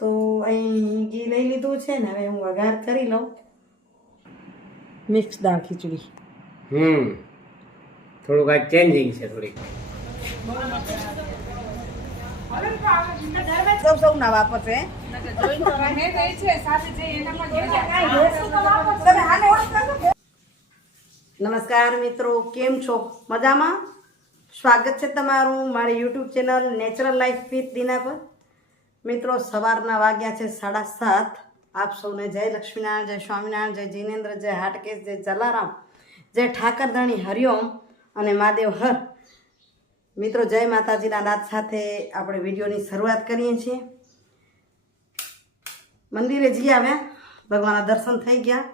તો અહીં ઘી લઈ લીધું છે ને, હવે હું વઘાર કરી લઉં. મિક્સ દાળ ખીચડી. થોડુંક આ ચેન્જિંગ છે થોડીક. સૌના વાપરશે. નમસ્કાર મિત્રો, કેમ છો? મજામાં? સ્વાગત છે તમારું મારી YouTube channel natural life with Dina પર. મિત્રો, સવારના વાગ્યા છે 7:30. આપ સૌને જય લક્ષ્મીનારાયણ, જય સ્વામિનારાયણ, જય જીનેન્દ્ર, જય હાટકેશ, જય જલારામ, જય ઠાકરધણી, હરિઓમ અને મહાદેવ હર. મિત્રો, જય માતાજીના નાદ સાથે આપણે વિડીયોની શરૂઆત કરીએ છીએ. મંદિરે જઈ આવ્યા, ભગવાનના દર્શન થઈ ગયા,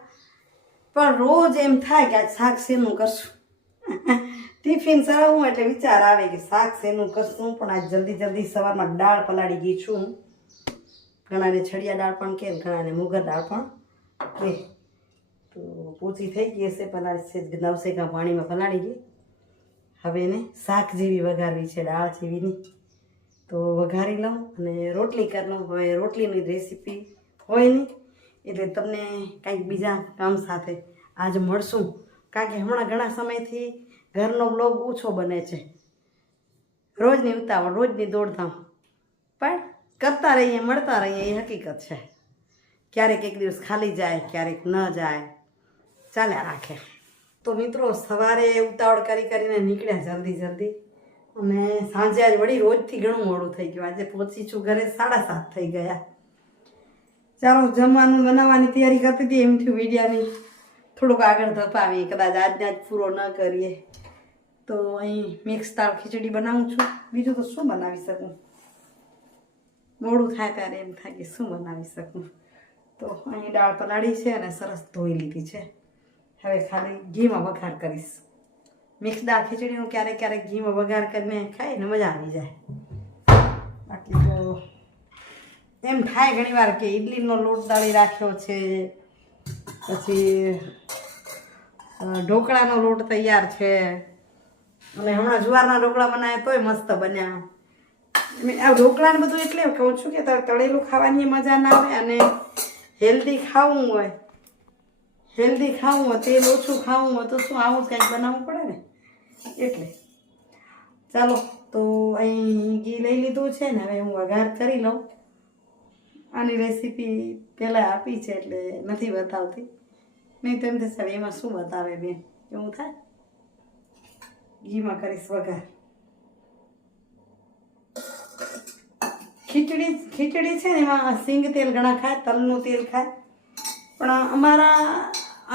પણ રોજ એમ થાય કે આજ શાક શેનું કરશું. ટિફિન સરાવું એટલે વિચાર આવે કે શાક શેનું કરશું, પણ આજ જલ્દી સવારમાં દાળ પલાળી ગઈ છું. ઘણાને છડિયા દાળ પણ કે, ઘણાને મુગર દાળ પણ કે. તો પૂછી થઈ ગઈ હશે, પલાળી છે નવસેકા પાણીમાં પલાળી ગઈ. હવે એને શાક જેવી વઘારવી છે, દાળ જેવી નહીં. તો વઘારી લઉં અને રોટલી કરી લઉં. હવે રોટલીની રેસીપી હોય નહીં એટલે તમને કંઈક બીજા કામ સાથે આજ મળશું, કારણ કે હમણાં ઘણા સમયથી ઘરનો બ્લોગ ઓછો બને છે. રોજની ઉતાવળ, રોજની દોડધામ, પણ કરતા રહીએ, મળતા રહીએ, એ હકીકત છે. ક્યારેક એક દિવસ ખાલી જાય, ક્યારેક ન જાય, ચાલ્યા રાખે. તો મિત્રો, સવારે ઉતાવળ કરીને નીકળ્યા જલ્દી, અને સાંજે આજ વળી રોજથી ઘણું મોડું થઈ ગયું. આજે પહોંચી છું ઘરે 7:30 થઈ ગયા. ચાલો, જમવાનું બનાવવાની તૈયારી કરતી હતી, એમ થયું વિડીયાની થોડુંક આગળ ધપાવીએ, કદાચ આજને આજ પૂરો ન કરીએ. તો અહીં મિક્સ દાળ ખીચડી બનાવું છું. બીજું તો શું બનાવી શકું? મોડું થાય ત્યારે એમ થાય કે શું બનાવી શકું. તો અહીં દાળ પલાળી છે અને સરસ ધોઈ લીધી છે. હવે ખાલી ઘીમાં વઘાર કરીશ. મિક્સ દાળ ખીચડીનું ક્યારેક ઘીમાં વઘાર કરીને ખાઈને મજા આવી જાય. બાકી તો એમ થાય ઘણીવાર કે ઇડલીનો લોટ દાળી રાખ્યો છે, પછી ઢોકળાનો લોટ તૈયાર છે, અને હમણાં જુવારના ઢોકળા બનાવ્યા તોય મસ્ત બન્યા. આ ઢોકળાને બધું એટલે કહું છું કે તળેલું ખાવાની મજા ના આવે, અને હેલ્ધી ખાવું હોય, તેલ ઓછું ખાવું હોય તો શું આવું જ કંઈક બનાવવું પડે ને, એટલે. ચાલો, તો અહીં ઘી લઈ લીધું છે ને, હવે હું વઘાર કરી લઉં. આની રેસીપી પહેલાં આપી છે એટલે નથી બતાવતી, નહીં તો એમ થશે એમાં શું બતાવે બેન, એવું થાય. ઘીમાં કરીશ વઘાર. ખીચડી છે ને, એમાં સિંગ તેલ ઘણા ખાય, તલનું તેલ ખાય, પણ અમારા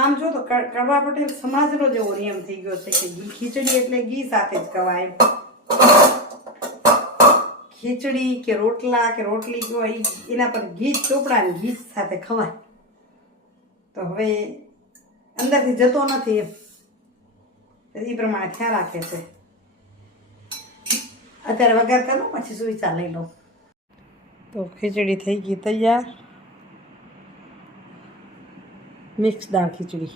આમ જો તો કડવા પટેલ સમાજનો જેવો નિયમ થઈ ગયો છે કે ખીચડી એટલે ઘી સાથે જ ખવાય. ખીચડી કે રોટલા કે રોટલી હોય એના પર ઘી ચોપડા ને ઘી સાથે ખવાય. તો હવે અંદરથી જતો નથી, એ પ્રમાણે ખ્યાલ રાખે છે. અત્યારે વઘાર કરું, પછી શું વિચાર લઈ લઉં. તો ખીચડી થઈ ગઈ તૈયાર. મિક્સ દાળ ખીચડી.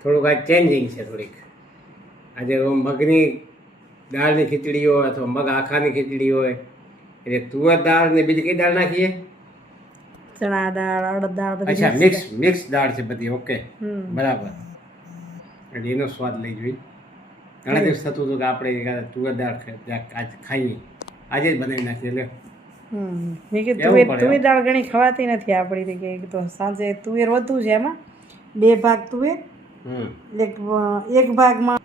થોડુંક આ ચેન્જિંગ છે થોડીક. આજે મગની દાળની ખીચડી હોય અથવા મગ આખાની ખીચડી હોય, એટલે તુવેર દાળ ને બીજી કઈ દાળ નાખીએ? ચણા દાળ, અડદ દાળ. અચ્છા, મિક્સ દાળ છે બધી. ઓકે, બરાબર. એટલે એનો સ્વાદ લઈ જોઈએ. ઘણા દિવસ થતું હતું કે આપણે તુવેર દાળ આજ ખાઈએ, આજે જ બનાવી નાખીએ. એટલે તુવેર દાળ ઘણી ખવાતી નથી આપણી, કે તો સાંજે તુવેર વધુ છે, એમાં 2 ભાગ તુવેર, એક ભાગમાં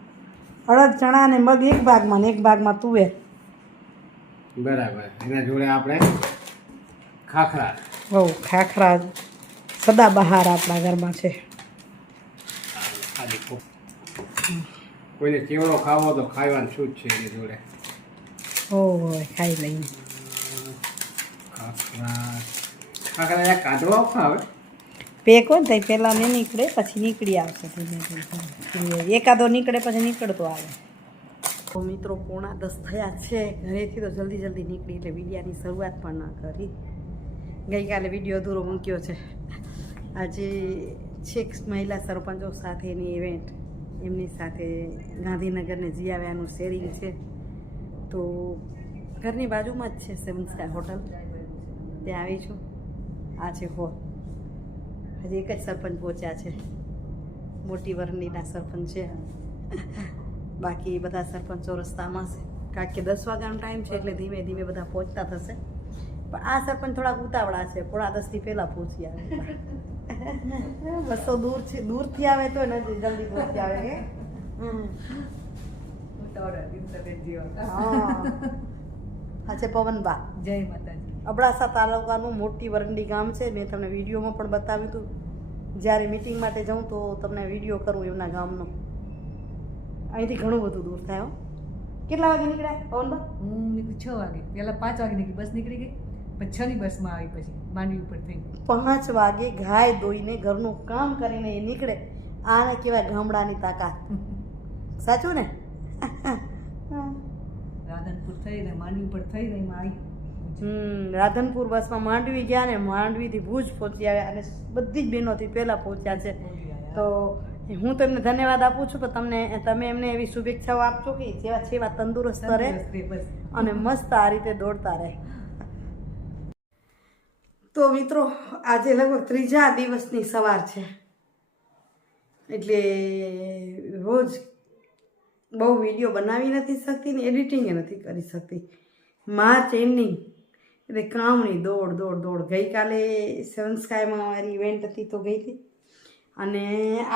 અડદ ચણા ને મગ, એક ભાગમાં ને એક ભાગમાં તુવેર. બરાબર. એના જોડે આપણે ખાખરા. ખાખરા સદાબહાર આપણા ઘરમાં છે. કોઈને ચેવડો ખાવો તો ખાવાનું છૂટ છે એની જોડે. ખાઈ લઈએ. ખાખરા કાઢવા આવે પેક હોય ને પહેલાં નહીં નીકળે, પછી નીકળી આવશે. એકાદો નીકળે પછી નીકળતો આવે. તો મિત્રો, 9:45 થયા છે. ઘરેથી તો જલ્દી નીકળી એટલે વિડીયાની શરૂઆત પણ ના કરી. ગઈકાલે વિડીયો અધૂરો મૂક્યો છે. આજે છેક મહિલા સરપંચો સાથેની ઇવેન્ટ, એમની સાથે ગાંધીનગરને જઈ આવ્યાનું શેરિંગ છે. તો ઘરની બાજુમાં જ છે 7 સ્ટાર હોટલ, ત્યાં આવી છું. આ છે હોલ. હજી એક જ સરપંચ પહોંચ્યા છે, મોટી વરંડીના સરપંચ છે. બાકી બધા સરપંચો રસ્તામાં છે, કારણ કે 10 વાગ્યાનો ટાઈમ છે એટલે ધીમે ધીમે બધા પહોંચતા થશે. પણ આ સરપંચ થોડાક ઉતાવળા છે, 9:45 પહેલાં પહોંચી આવે. 200 દૂર છે, દૂરથી આવે તો નથી જલ્દી પહોંચી આવે કે હા છે પવનબા. જય માતાજી. અબડાસા તાલુકાનું મોટી વરંડી ગામ છે. મેં તમને વિડીયોમાં પણ બતાવ્યું હતું. જ્યારે મિટિંગ માટે જાઉં તો તમને વિડીયો કરું એમના ગામનો. અહીંથી ઘણું બધું દૂર થાય. કેટલા વાગે નીકળ્યા પવનબા? હું નીકળી 6 વાગે, પહેલા 5 વાગે નીકળી, બસ નીકળી ગઈ, પછી 6 ની બસમાં આવી, પછી માંડવી ઉપર થઈ. 5 વાગે ગાય દોઈને ઘરનું કામ કરીને એ નીકળે. આને કહેવાય ગામડાની તાકાત. સાચું ને? રાધનપુર થઈને માંડવી ઉપર થઈને એમાં આવી. રાધનપુર બસમાં માંડવી ગયા ને માંડવીથી ભુજ પહોંચી આવ્યા અને બધી જ બહેનોથી પહેલાં પહોંચ્યા છે. તો હું તમને ધન્યવાદ આપું છું. પણ તમે એમને એવી શુભેચ્છાઓ આપજો કે જેવા છે એવા તંદુરસ્ત રહે અને મસ્ત આ રીતે દોડતા રહે. તો મિત્રો આજે લગભગ 3જા દિવસની સવાર છે, એટલે રોજ બહુ વિડીયો બનાવી નથી શકતી ને એડિટિંગે નથી કરી શકતી. માર્ચ એન્ડિંગ એટલે કામની દોડ દોડ દોડ. ગઈકાલે સેવન સ્કાયમાં મારી ઇવેન્ટ હતી તો ગઈ હતી, અને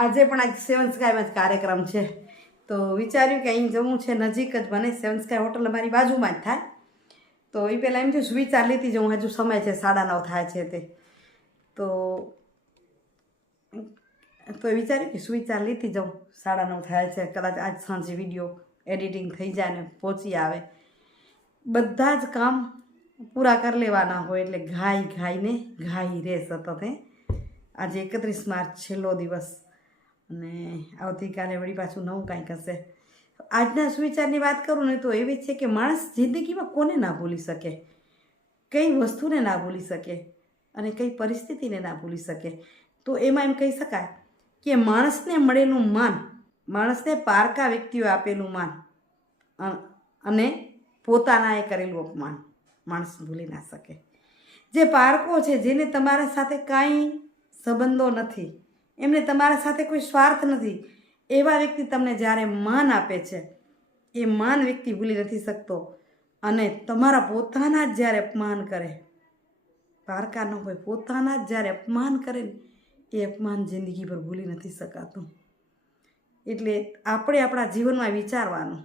આજે પણ આજ સેવન સ્કાયમાં જ કાર્યક્રમ છે. તો વિચાર્યું કે અહીં જવું છે, નજીક જ બને. સેવન સ્કાય હોટલ અમારી બાજુમાં જ થાય. તો એ પહેલાં એમ થયું સ્વીચ આ લેતી જાઉં, હજુ સમય છે, 9:30 થાય છે તે. તો એ વિચાર્યું કે સ્વીચ આ લેતી જાઉં, 9:30 થાય છે, કદાચ આજ સાંજે વિડીયો એડિટિંગ થઈ જાય ને પહોંચી આવે. બધા જ કામ પૂરા કરી લેવાના હોય એટલે ઘાઈ રહે સતત. આજે 31 માર્ચ છેલ્લો દિવસ, અને આવતીકાલે વળી પાછું નવું કાંઈક હશે. આજના સુવિચારની વાત કરું ને તો એવી છે કે માણસ જિંદગીમાં કોને ના ભૂલી શકે, કઈ વસ્તુને ના ભૂલી શકે અને કઈ પરિસ્થિતિને ના ભૂલી શકે. તો એમાં એમ કહી શકાય કે માણસને મળેલું માન, માણસને પારકા વ્યક્તિઓએ આપેલું માન અને પોતાનાએ કરેલું અપમાન માણસ ભૂલી ના શકે. જે પારકો છે, જેને તમારા સાથે કાંઈ સંબંધો નથી, એમને તમારા સાથે કોઈ સ્વાર્થ નથી, એવા વ્યક્તિ તમને જ્યારે માન આપે છે, એ માન વ્યક્તિ ભૂલી નથી શકતો. અને તમારા પોતાના જ જ્યારે અપમાન કરે, પારકા ન હોય, પોતાના જ જ્યારે અપમાન કરે ને, એ અપમાન જિંદગી પર ભૂલી નથી શકાતું. એટલે આપણે આપણા જીવનમાં વિચારવાનું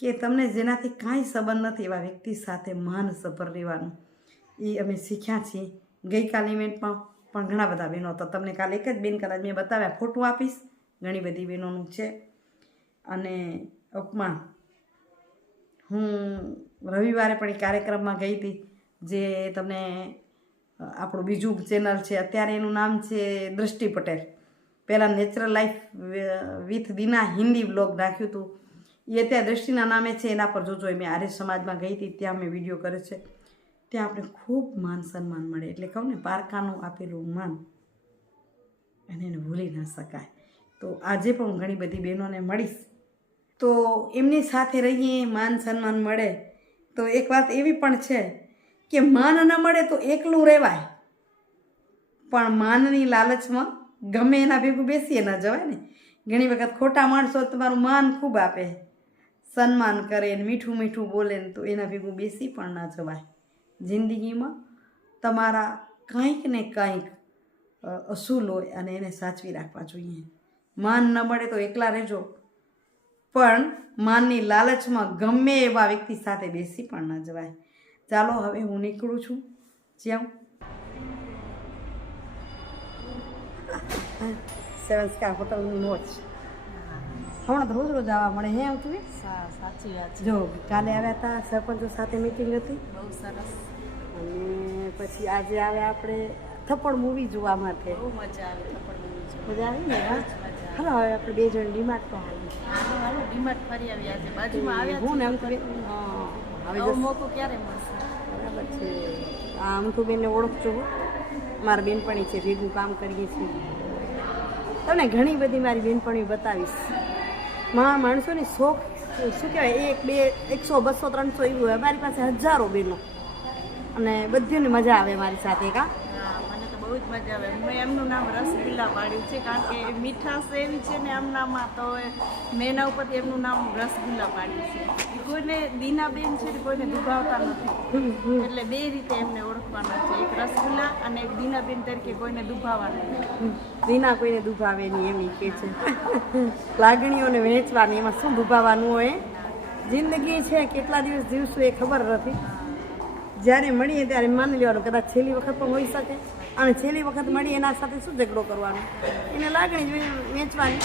કે તમને જેનાથી કાંઈ સંબંધ નથી એવા વ્યક્તિ સાથે માનસભર રહેવાનું. એ અમે શીખ્યા છીએ. ગઈકાલ ઇવેન્ટમાં પણ ઘણા બધા બહેનો હતા. તમને કાલે એક જ બેન કદાચ મેં બતાવ્યા, ફોટો આપીશ, ઘણી બધી બહેનોનું છે. અને અપમાન, હું રવિવારે પણ એ કાર્યક્રમમાં ગઈ હતી, જે તમને આપણું બીજું ચેનલ છે અત્યારે, એનું નામ છે દ્રષ્ટિ પટેલ. પહેલાં natural life with Dina Hindi blog નાખ્યું હતું, એ અત્યારે દ્રષ્ટિના નામે છે. એના પર જોજો. મેં આર્ય સમાજમાં ગઈ હતી, ત્યાં મેં વિડીયો કરે છે. ત્યાં આપણે ખૂબ માન સન્માન મળે. એટલે કહું ને, પારકાનું આપેલું માન અને એને ભૂલી ના શકાય. તો આજે પણ હું ઘણી બધી બહેનોને મળીશ, તો એમની સાથે રહીએ, માન સન્માન મળે. તો એક વાત એવી પણ છે કે માન ન મળે તો એકલું રહેવાય, પણ માનની લાલચમાં ગમે એના ભેગું બેસીએ ન જવાય ને. ઘણી વખત ખોટા માણસો તમારું માન ખૂબ આપે, સન્માન કરે ને મીઠું મીઠું બોલે ને, તો એના ભેગું બેસી પણ ન જવાય. જિંદગીમાં તમારા કંઈક ને કંઈક અસૂલ હોય અને એને સાચવી રાખવા જોઈએ. માન ન મળે તો એકલા રહેજો, પણ માનની લાલચમાં ગમે એવા વ્યક્તિ સાથે બેસી પણ ન જવાય. ચાલો હવે હું નીકળું છું. જ્યાં સેવન સ્ટાર હોટલની મોજ હમણાં તો રોજ રોજ આવવા મળે. હે આવતું સાચી વાત છે. જો કાલે આવ્યા હતા, સરપંચો સાથે મિટિંગ હતી, બહુ સરસ. અને પછી આજે આવ્યા આપણે થપ્પડ મૂવી જોવા માટે. બહુ મજા આવી. મજા આવી ને? હાલો હવે આપણે 2 જણ ડીમાર્ટ તો હાલો ડીમાર્ટ ફરી આવી. આજે બાજુમાં આવ્યા હું ને આમ તો હવે મોકો ક્યારે મળશે? બરાબર છે. આ અમથુબેનને ઓળખજો હો, મારા બેનપણી છે, ભેગું કામ કરીએ છીએ. તમને ઘણી બધી મારી બેનપણીઓ બતાવીશ. માણસોની શોખ શું કહેવાય, 1, 2, 100, 200, 300 એવું હોય. અમારી પાસે હજારો બહેનો, અને બધીને મજા આવે મારી સાથે કા હા, મને તો બહુ જ મજા આવે. મેં એમનું નામ રસગુલ્લા પાડ્યું છે કારણ કે એ મીઠાશ એવી છે ને એમનામાં, તો મેં એના ઉપરથી એમનું નામ રસગુલ્લા પાડ્યું છે. એ કોઈને દીનાબેન છે ને કોઈને દુભાવતા નથી, એટલે બે રીતે એમને ઓળખવાના છે, એક રસગુલ્લા અને એક દીનાબેન તરીકે કોઈને દુભાવવાનું નથી. દીના કોઈને દુભાવે નહીં એમ ઈ કે છે. લાગણીઓને વહેંચવાની, એમાં શું દુભાવવાનું હોય? જિંદગી છે કેટલા દિવસ જીવશું એ ખબર નથી. જ્યારે મળીએ ત્યારે માની લેવાનું કદાચ છેલ્લી વખત પણ હોઈ શકે, અને છેલ્લી વખત મળી એના સાથે શું ઝઘડો કરવાનો, એને લાગણી જ વેચવાની.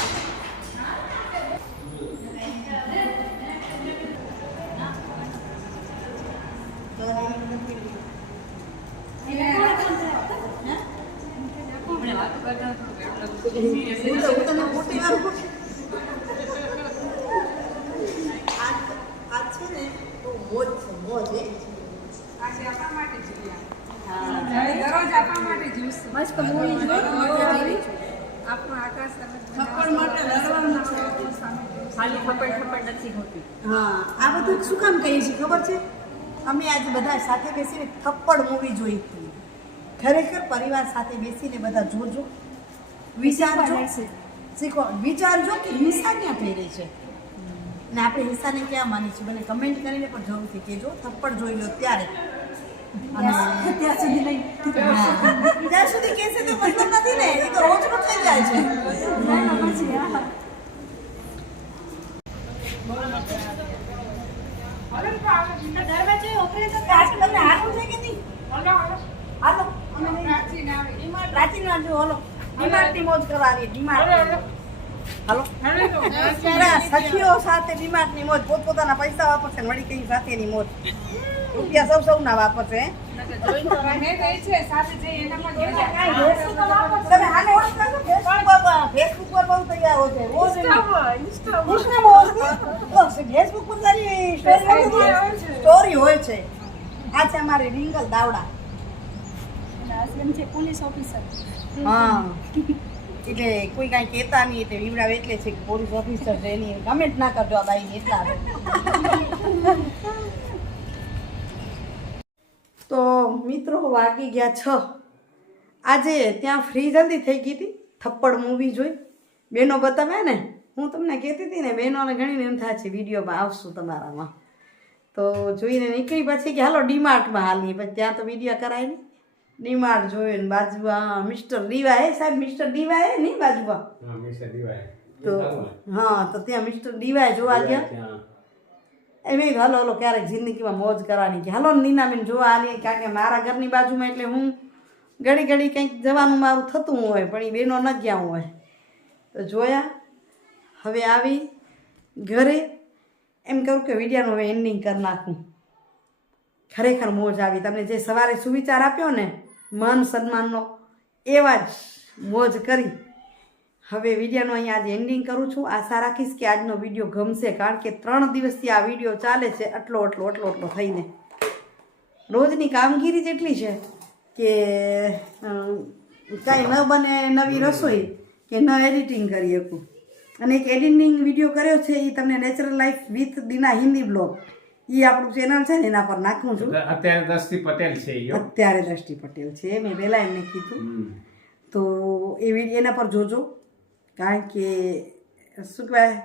મસ્ત મૂવી જોઈ આપણું આકાશ થપ્પડ માટે લડવાનું છે. ખાલી ખપડ નથી હોતી. હા, આ બધું શું કામ કહીએ છીએ ખબર છે? અમે આજે બધા સાથે બેસીને થપ્પડ મૂવી જોઈ હતી. ખરેખર પરિવાર સાથે બેસીને બધા જોજો, વિચારજો, શીખો, વિચારજો કે હિંસા ક્યાં થઈ રહી છે ને આપણે હિંસાને ક્યાં માની છીએ. મને કમેન્ટ કરીને પણ જરૂરથી કહેજો. થપ્પડ જોઈ લો ત્યારે, અને ત્યાં સુધી નહીં, ત્યાં સુધી કહેશે તો મતલબ નથી ને, એ તો રોજનું થઈ જાય છે. તમને હારું છે કે નહીં? હાલો, પ્રાચીન વાંચો, હાલો ડીમાર્ટની મોજ કરવાની. ડીમાર્ટ હાલો, સખીઓ સાથે ડીમાર્ટની મોજ. પોતપોતાના પૈસા વાપરશે ને વળી કઈ સાથેની મોજ. રૂપિયા સૌના વાપરશે. તમે આને ઓળખતા છો? ફેસબુક પર બહુ તૈયાર હોય છે. ફેસબુક પર તારી સ્ટોરી હોય છે. આ છે અમારી રિંગલ દાવડા. Police officer. હા, એટલે કોઈ કાંઈ કહેતા નહીં એટલે વિવડાવે એટલે છે કે પોલીસ ઓફિસર છે. એની કમેન્ટ ના કરજો આ બાઈને એટલા. તો મિત્રો વાગી ગયા 6. આજે ત્યાં ફ્રી જલ્દી થઈ ગઈ હતી. થપ્પડ મૂવી જોઈ, બહેનો બતાવ્યા ને. હું તમને કહેતી હતી ને, બહેનોને ઘણીને એમ થાય છે વિડીયોમાં આવશું તમારામાં, તો જોઈને નીકળી પછી કે હાલો ડીમાર્ટમાં હાલીએ. પછી ત્યાં તો વિડીયો કરાય નહીં. ડીમાર્ટ જોયું ને બાજુમાં મિસ્ટર ડીવા હે સાહેબ, મિસ્ટર ડીવા હે નહીં બાજુમાં? તો હા, તો ત્યાં મિસ્ટર ડીવા જોવા ગયા. એમ હાલો હાલો ક્યારેક જિંદગીમાં મોજ કરવાની કે હાલો નીનાબેન જોવા આવીએ. કારણ કે મારા ઘરની બાજુમાં એટલે હું ઘડી ઘડી કંઈક જવાનું મારું થતું હોય, પણ એ બહેનો ન ગયા હોય. તો જોયા. હવે આવી ઘરે એમ કહું કે વિડીયોનું હવે એન્ડિંગ કરી નાખું. ખરેખર મોજ આવી. તમને જે સવારે સુવિચાર આપ્યો ને માન સન્માનનો, એવા જ મોજ કરી. હવે વિડીયોનું અહીંયા આજે એન્ડિંગ કરું છું. આશા રાખીશ કે આજનો વિડીયો ગમશે, કારણ કે 3 દિવસથી આ વિડીયો ચાલે છે. આટલો થઈને રોજની કામગીરી જ એટલી છે કે કાંઈ ન બને નવી રસોઈ કે ન એડિટિંગ કરી શકું. અને એક એડિટિંગ વિડીયો કર્યો છે, એ તમને natural life with Dina Hindi blog, એ આપણું ચેનલ છે ને એના પર નાખું છું. અત્યારે દ્રષ્ટિ પટેલ છે. અત્યારે દ્રષ્ટિ પટેલ છે, મેં પહેલાં એમને કીધું. તો એ વિડીયો એના પર જોજો, કારણ કે શું કહેવાય,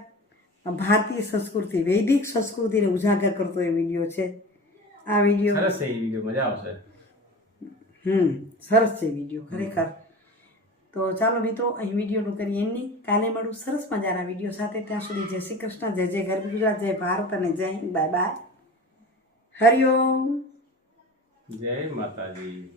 ભારતીય સંસ્કૃતિ, વૈદિક સંસ્કૃતિને ઉજાગર કરતો એ વિડીયો છે. આ વિડીયો સરસ છે. એ વિડીયો મજા આવશે. સરસ છે વિડીયો ખરેખર. તો ચાલો મિત્રો, અહીં વિડીયોનું કરીએ એન્ડિંગ. કાલે મળું સરસ મજાના વિડીયો સાથે. ત્યાં સુધી જય શ્રી કૃષ્ણ, જય જય ગરવી ગુજરાત, જય ભારત અને જય હિન્દ. Bye bye. હરિઓમ. જય માતાજી.